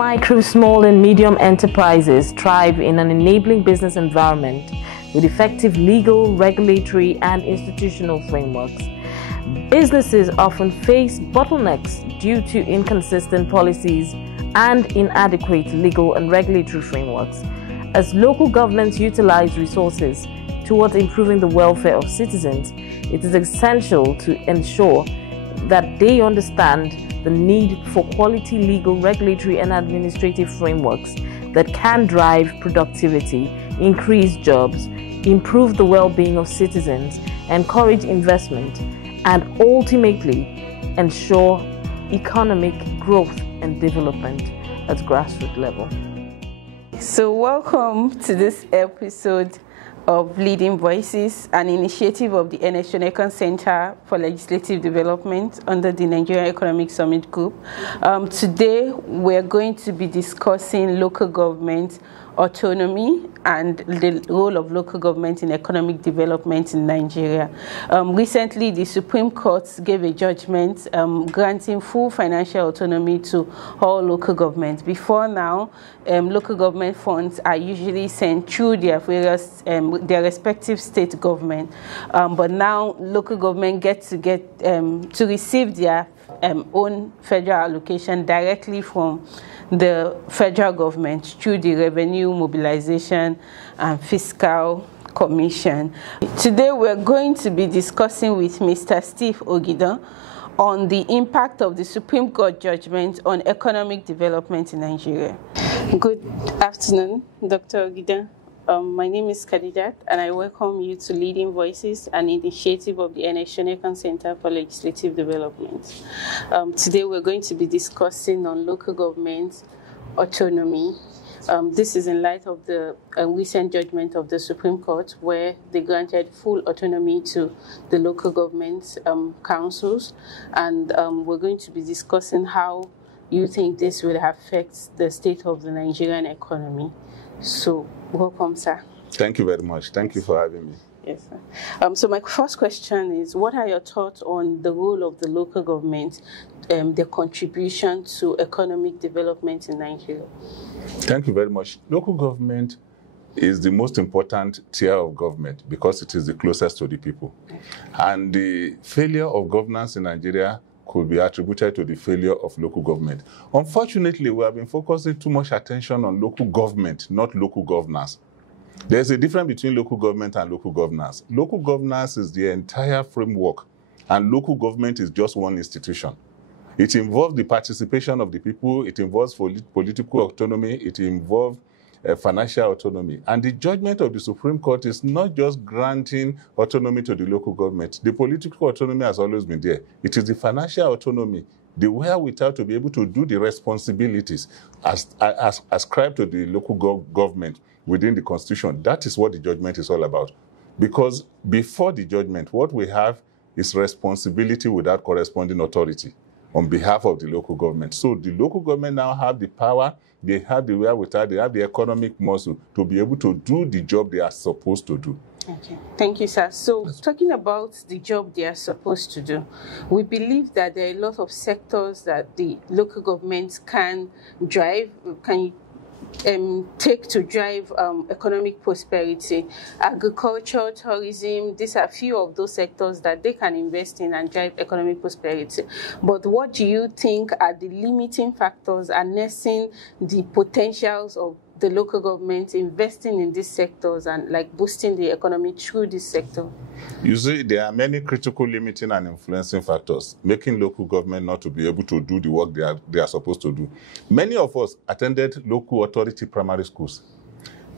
micro, small, and medium enterprises thrive in an enabling business environment with effective legal, regulatory, and institutional frameworks. Businesses often face bottlenecks due to inconsistent policies and inadequate legal and regulatory frameworks. As local governments utilize resources towards improving the welfare of citizens, it is essential to ensure that they understand the need for quality legal, regulatory, and administrative frameworks that can drive productivity, increase jobs, improve the well-being of citizens, encourage investment, and ultimately ensure economic growth and development at grassroots level. So welcome to this episode of Leading Voices, an initiative of the Autonomy Center for Legislative Development under the Nigerian Economic Summit Group. Today, we're going to be discussing local government autonomy and the role of local government in economic development in Nigeria. Recently, the Supreme Court gave a judgment granting full financial autonomy to all local governments. Before now, local government funds are usually sent through their various, their respective state government, but now local government get to receive their own federal allocation directly from the federal government through the Revenue Mobilization and Fiscal Commission. Today we're going to be discussing with Mr. Steve Ogidan on the impact of the Supreme Court judgment on economic development in Nigeria. Good afternoon, Dr. Ogidan. My name is Khadijat, and I welcome you to Leading Voices, an initiative of the Autonomy Center for Legislative Development. Today we're going to be discussing on local government autonomy. This is in light of the recent judgment of the Supreme Court, where they granted full autonomy to the local government councils, and we're going to be discussing how you think this will affect the state of the Nigerian economy. So, welcome, sir. Thank you very much. Thank you for having me. Yes, sir. So my first question is, what are your thoughts on the role of the local government, their contribution to economic development in Nigeria? Thank you very much. Local government is the most important tier of government because it is the closest to the people. And the failure of governance in Nigeria could be attributed to the failure of local government. Unfortunately, we have been focusing too much attention on local government, not local governance. There's a difference between local government and local governance. Local governance is the entire framework, and local government is just one institution. It involves the participation of the people, it involves political autonomy, it involves financial autonomy. And the judgment of the Supreme Court is not just granting autonomy to the local government. The political autonomy has always been there. It is the financial autonomy, the wherewithal to be able to do the responsibilities as ascribed to the local government within the Constitution. That is what the judgment is all about. Because before the judgment, what we have is responsibility without corresponding authority on behalf of the local government. So the local government now have the power, they have the wherewithal, they have the economic muscle to be able to do the job they are supposed to do. Okay, thank you, sir. So talking about the job they are supposed to do, we believe that there are a lot of sectors that the local governments can drive, take to drive economic prosperity. Agriculture, tourism, these are few of those sectors that they can invest in and drive economic prosperity. But what do you think are the limiting factors harnessing the potentials of the local government investing in these sectors and like boosting the economy through this sector? You see, there are many critical limiting and influencing factors making local government not to be able to do the work they are supposed to do. Many of us attended local authority primary schools.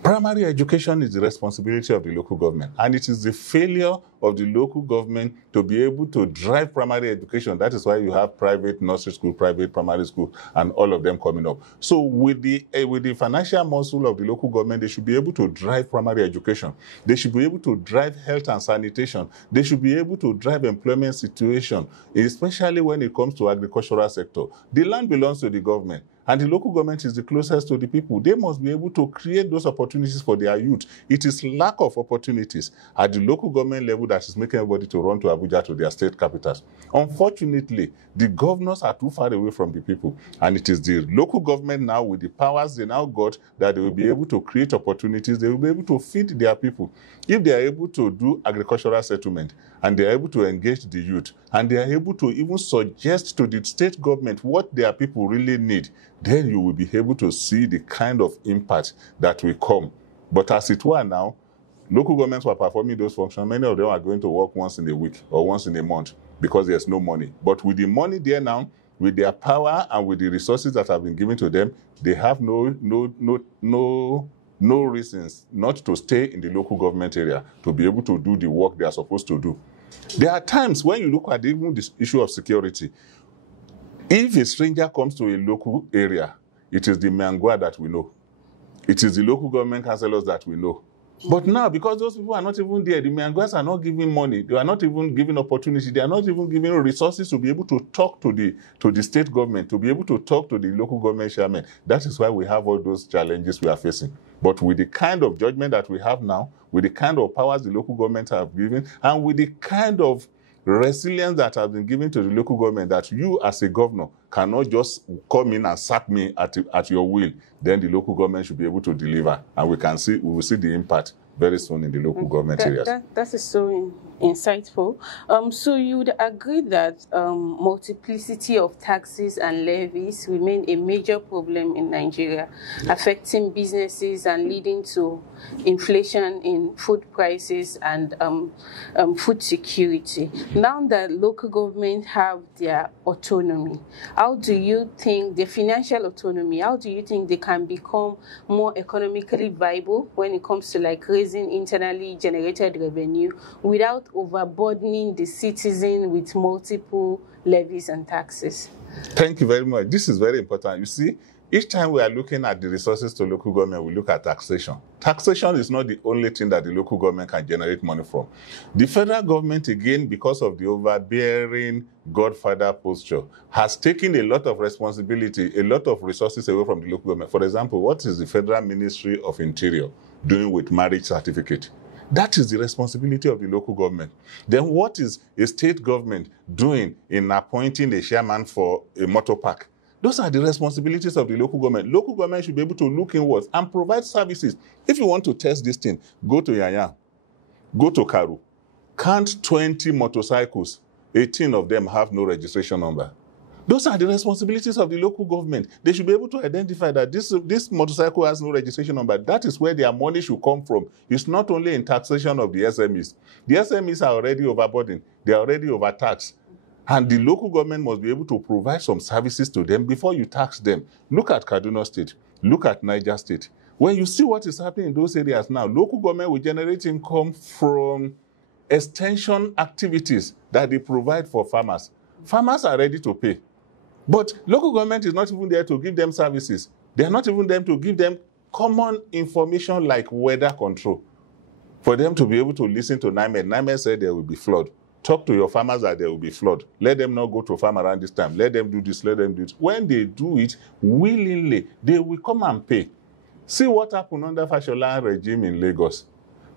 Primary education is the responsibility of the local government, and it is the failure of the local government to be able to drive primary education. That is why you have private nursery school, private primary school, and all of them coming up. So with the financial muscle of the local government, they should be able to drive primary education. They should be able to drive health and sanitation. They should be able to drive employment situation, especially when it comes to agricultural sector. The land belongs to the government. And the local government is the closest to the people. They must be able to create those opportunities for their youth. It is lack of opportunities at the local government level that is making everybody to run to Abuja, to their state capitals. Unfortunately, the governors are too far away from the people, and it is the local government now, with the powers they now got, that they will be able to create opportunities. They will be able to feed their people. If they are able to do agricultural settlement, and they are able to engage the youth, and they are able to even suggest to the state government what their people really need, then you will be able to see the kind of impact that will come. But as it were now, local governments were performing those functions. Many of them are going to work once in a week or once in a month because there's no money. But with the money there now, with their power and with the resources that have been given to them, they have no reasons not to stay in the local government area to be able to do the work they are supposed to do. There are times when you look at even this issue of security. If a stranger comes to a local area, it is the Mangwa that we know. It is the local government councillors that we know. But now, because those people are not even there, the Mangwas are not giving money, they are not even giving opportunity, they are not even giving resources to be able to talk to the state government, to be able to talk to the local government chairman. That is why we have all those challenges we are facing. But with the kind of judgment that we have now, with the kind of powers the local government have given, and with the kind of resilience that has been given to the local government, that you as a governor cannot just come in and sack me at your will, then the local government should be able to deliver. And we will see the impact very soon in the local government areas. That is so insightful. So you would agree that multiplicity of taxes and levies remain a major problem in Nigeria, affecting businesses and leading to inflation in food prices and food security. Now that local governments have their autonomy, how do you think, the financial autonomy, how do you think they can become more economically viable when it comes to like raising internally generated revenue without overburdening the citizen with multiple levies and taxes? Thank you very much. This is very important. You see, each time we are looking at the resources to local government, we look at taxation. Taxation is not the only thing that the local government can generate money from. The federal government, again, because of the overbearing godfather posture, has taken a lot of responsibility, a lot of resources away from the local government. For example, what is the Federal Ministry of Interior doing with marriage certificate? That is the responsibility of the local government. Then what is a state government doing in appointing a chairman for a motor park? Those are the responsibilities of the local government. Local government should be able to look inwards and provide services. If you want to test this thing, go to Yanya, go to Karu, count 20 motorcycles, 18 of them have no registration number. Those are the responsibilities of the local government. They should be able to identify that this motorcycle has no registration number. That is where their money should come from. It's not only in taxation of the SMEs. The SMEs are already overburdened. They are already overtaxed. And the local government must be able to provide some services to them before you tax them. Look at Kaduna State. Look at Niger State. When you see what is happening in those areas now, local government will generate income from extension activities that they provide for farmers. Farmers are ready to pay. But local government is not even there to give them services. They are not even there to give them common information like weather control. For them to be able to listen to NIMED. NIMED said there will be flood. Talk to your farmers that there will be flood. Let them not go to farm around this time. Let them do this, let them do it. When they do it willingly, they will come and pay. See what happened under Fashola regime in Lagos.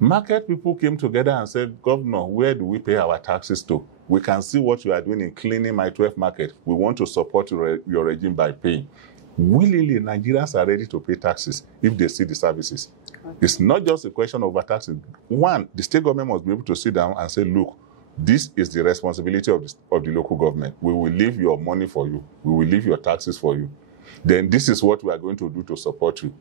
Market people came together and said, Governor, where do we pay our taxes to? We can see what you are doing in cleaning my 12 market. We want to support your regime by paying. Willingly, Nigerians are ready to pay taxes if they see the services. Okay. It's not just a question of overtaxing. One, the state government must be able to sit down and say, look, this is the responsibility of the local government. We will leave your money for you. We will leave your taxes for you. Then this is what we are going to do to support you.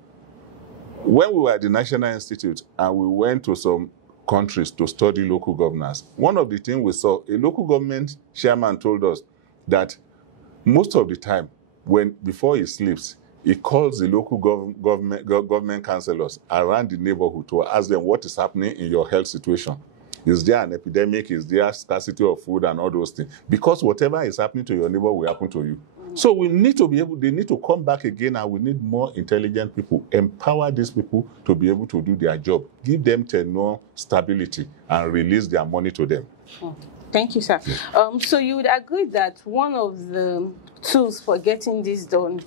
When we were at the National Institute and we went to some countries to study local governance, one of the things we saw, a local government chairman told us that most of the time, before he sleeps, he calls the local government councillors around the neighborhood to ask them what is happening in your health situation. Is there an epidemic? Is there scarcity of food and all those things? Because whatever is happening to your neighbor will happen to you. So we need to they need to come back again, and we need more intelligent people. Empower these people to be able to do their job. Give them tenure stability and release their money to them. Thank you, sir. So you would agree that one of the tools for getting this done,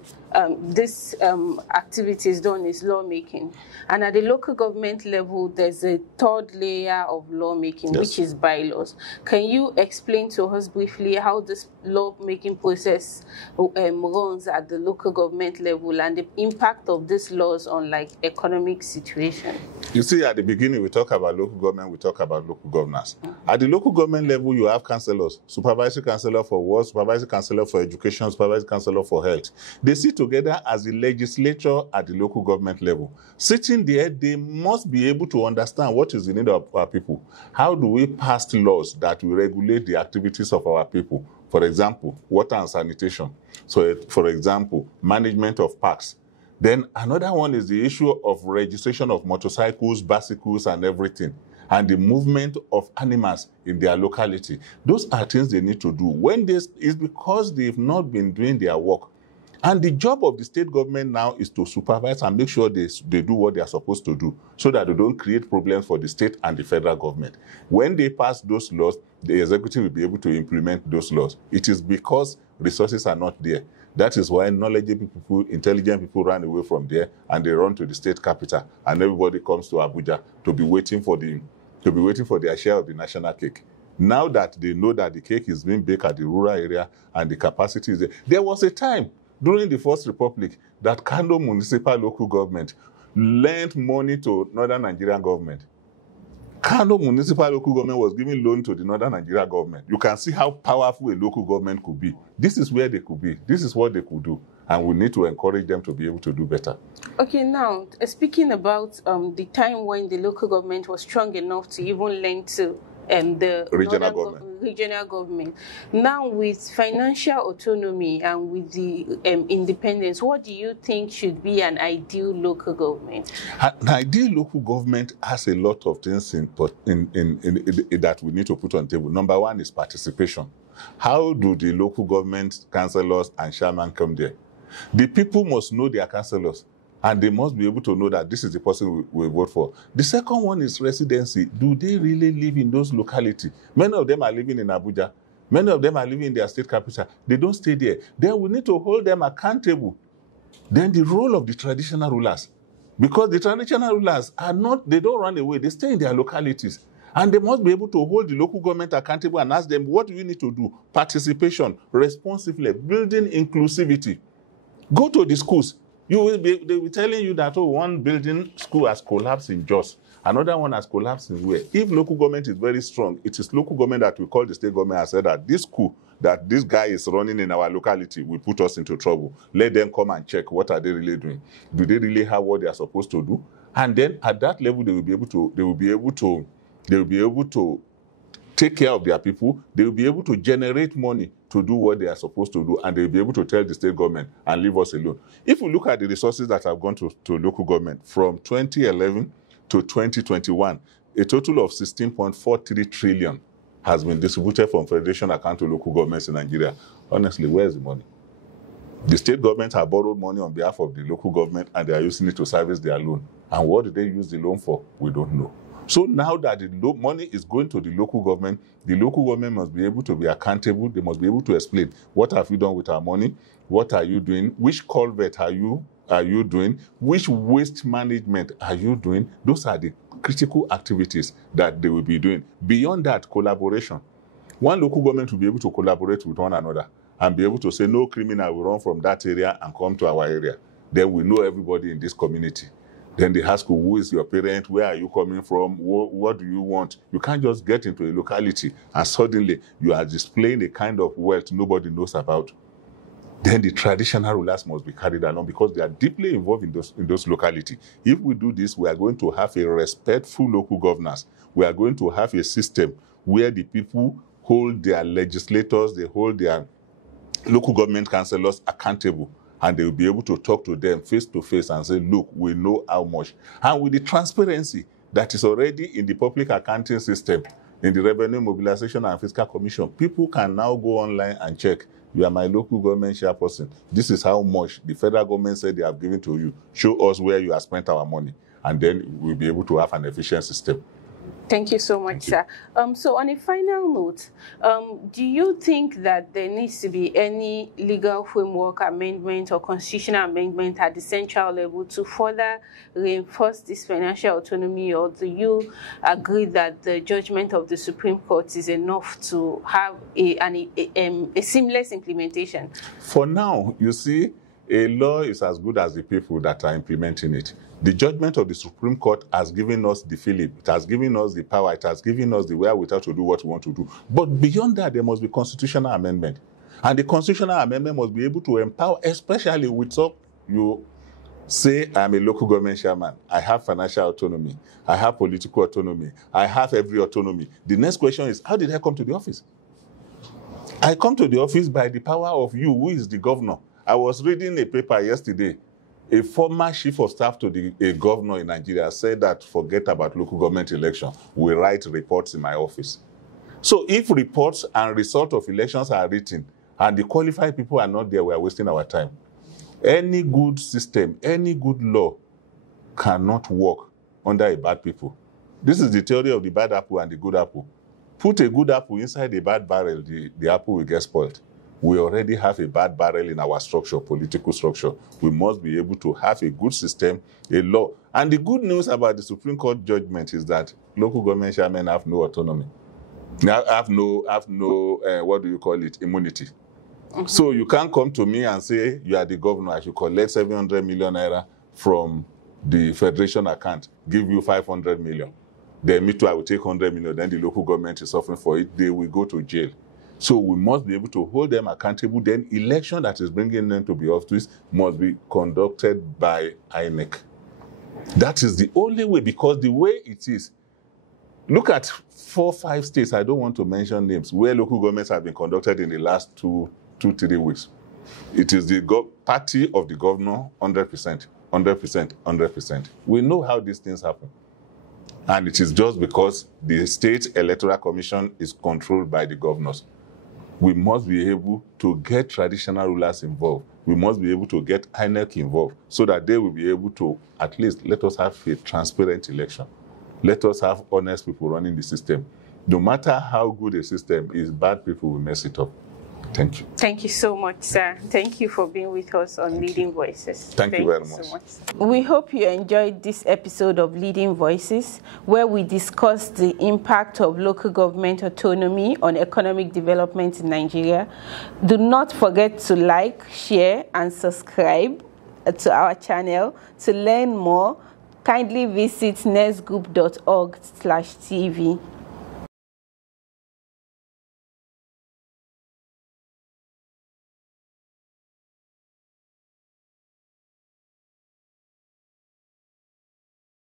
activities done, is lawmaking. And at the local government level, there's a third layer of lawmaking, yes, which is bylaws. Can you explain to us briefly how this lawmaking process runs at the local government level and the impact of these laws on, like, economic situation? You see, at the beginning, we talk about local government, we talk about local governance. At the local government level, you have councillors, supervisory councillor for work, supervisory councillor for education, supervisory councillor for health. They sit together as the legislature at the local government level. Sitting there, they must be able to understand what is the need of our people. How do we pass laws that will regulate the activities of our people? For example, water and sanitation. So, for example, management of parks. Then another one is the issue of registration of motorcycles, bicycles, and everything, and the movement of animals in their locality. Those are things they need to do. When this is because they've not been doing their work. And the job of the state government now is to supervise and make sure they do what they are supposed to do, so that they don't create problems for the state and the federal government. When they pass those laws, the executive will be able to implement those laws. It is because resources are not there. That is why knowledgeable people, intelligent people run away from there and they run to the state capital, and everybody comes to Abuja to be waiting for their share of the national cake. Now that they know that the cake is being baked at the rural area and the capacity is there. There was a time during the First Republic that Kano municipal local government lent money to Northern Nigerian government. Kano municipal local government was giving loan to the Northern Nigeria government. You can see how powerful a local government could be. This is where they could be. This is what they could do. And we need to encourage them to be able to do better. Okay, now, speaking about the time when the local government was strong enough to even lend to the regional government. Now, with financial autonomy and with the independence, what do you think should be an ideal local government? An ideal local government has a lot of things that we need to put on the table. Number one is participation. How do the local government councillors and chairman come there? The people must know their councillors, and they must be able to know that this is the person we vote for. The second one is residency. Do they really live in those localities? Many of them are living in Abuja. Many of them are living in their state capital. They don't stay there. Then we need to hold them accountable. Then the role of the traditional rulers. Because the traditional rulers they don't run away. They stay in their localities. And they must be able to hold the local government accountable and ask them, what do we need to do? Participation, responsively, building inclusivity. Go to the schools. They'll be telling you that, one building school has collapsed in Jos. Another one has collapsed in where? If local government is very strong, it is local government that will call the state government and say that this school that this guy is running in our locality will put us into trouble. Let them come and check what are they really doing. Do they really have what they are supposed to do? And then at that level, they will be able to take care of their people. They will be able to generate money to do what they are supposed to do, and they will be able to tell the state government and leave us alone. If we look at the resources that have gone to local government from 2011 to 2021, a total of 16.43 trillion has been distributed from federation account to local governments in Nigeria. Honestly, where's the money? The state government have borrowed money on behalf of the local government, and they are using it to service their loan. And what do they use the loan for? We don't know. So now that the money is going to the local government must be able to be accountable. They must be able to explain, what have you done with our money? What are you doing? Which culvert are you doing? Which waste management are you doing? Those are the critical activities that they will be doing. Beyond that, collaboration. One local government will be able to collaborate with one another and be able to say, no criminal will run from that area and come to our area. Then we know everybody in this community. Then they ask you, who is your parent? Where are you coming from? What do you want? You can't just get into a locality and suddenly you are displaying a kind of wealth nobody knows about. Then the traditional rulers must be carried along because they are deeply involved in those localities. If we do this, we are going to have a respectful local governance. We are going to have a system where the people hold their legislators, they hold their local government councillors accountable. And they will be able to talk to them face to face and say, look, we know how much. And with the transparency that is already in the public accounting system, in the Revenue Mobilization and Fiscal Commission, people can now go online and check, you are my local government chairperson. This is how much the federal government said they have given to you. Show us where you have spent our money. And then we'll be able to have an efficient system. Thank you so much, sir. So on a final note, do you think that there needs to be any legal framework amendment or constitutional amendment at the central level to further reinforce this financial autonomy, or do you agree that the judgment of the Supreme Court is enough to have a seamless implementation? For now, you see, a law is as good as the people that are implementing it. The judgment of the Supreme Court has given us the feeling, it has given us the power, it has given us the wherewithal to do what we want to do. But beyond that, there must be constitutional amendment. And the constitutional amendment must be able to empower, especially with some, you say, I'm a local government chairman, I have financial autonomy, I have political autonomy, I have every autonomy. The next question is, how did I come to the office? I come to the office by the power of you, who is the governor. I was reading a paper yesterday. A former chief of staff to a governor in Nigeria said that forget about local government election. We write reports in my office. So if reports and results of elections are written and the qualified people are not there, we are wasting our time. Any good system, any good law cannot work under a bad people. This is the theory of the bad apple and the good apple. Put a good apple inside a bad barrel, the apple will get spoiled. We already have a bad barrel in our structure, political structure. We must be able to have a good system, a law. And the good news about the Supreme Court judgment is that local government chairmen have no autonomy. Have no what do you call it, immunity. Mm-hmm. So you can't come to me and say, you are the governor, I should collect 700 million naira from the federation account, give you 500 million. Then me too, I will take 100 million, then the local government is suffering for it, they will go to jail. So we must be able to hold them accountable. Then election that is bringing them to be office must be conducted by INEC. That is the only way, because the way it is, look at 4 or 5 states, I don't want to mention names, where local governments have been conducted in the last 2-3 weeks. It is the party of the governor, 100%, 100%, 100%. We know how these things happen. And it is just because the state electoral commission is controlled by the governors. We must be able to get traditional rulers involved. We must be able to get INEC involved so that they will be able to at least let us have a transparent election. Let us have honest people running the system. No matter how good a system is, bad people will mess it up. Thank you. Thank you so much, sir. Thank you for being with us on Leading Voices. Thank you very much. So much. We hope you enjoyed this episode of Leading Voices, where we discuss the impact of local government autonomy on economic development in Nigeria. Do not forget to like, share, and subscribe to our channel. To learn more, kindly visit nextgroup.org/TV.